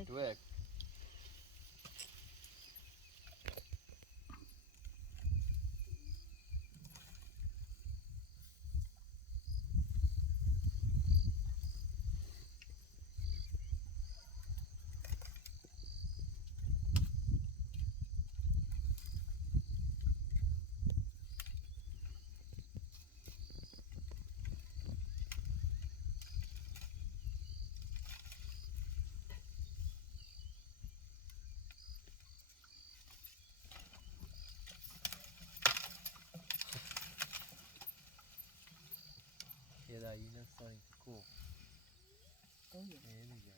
hard work. Yeah, that you know starting to cool. Oh yeah. There we go.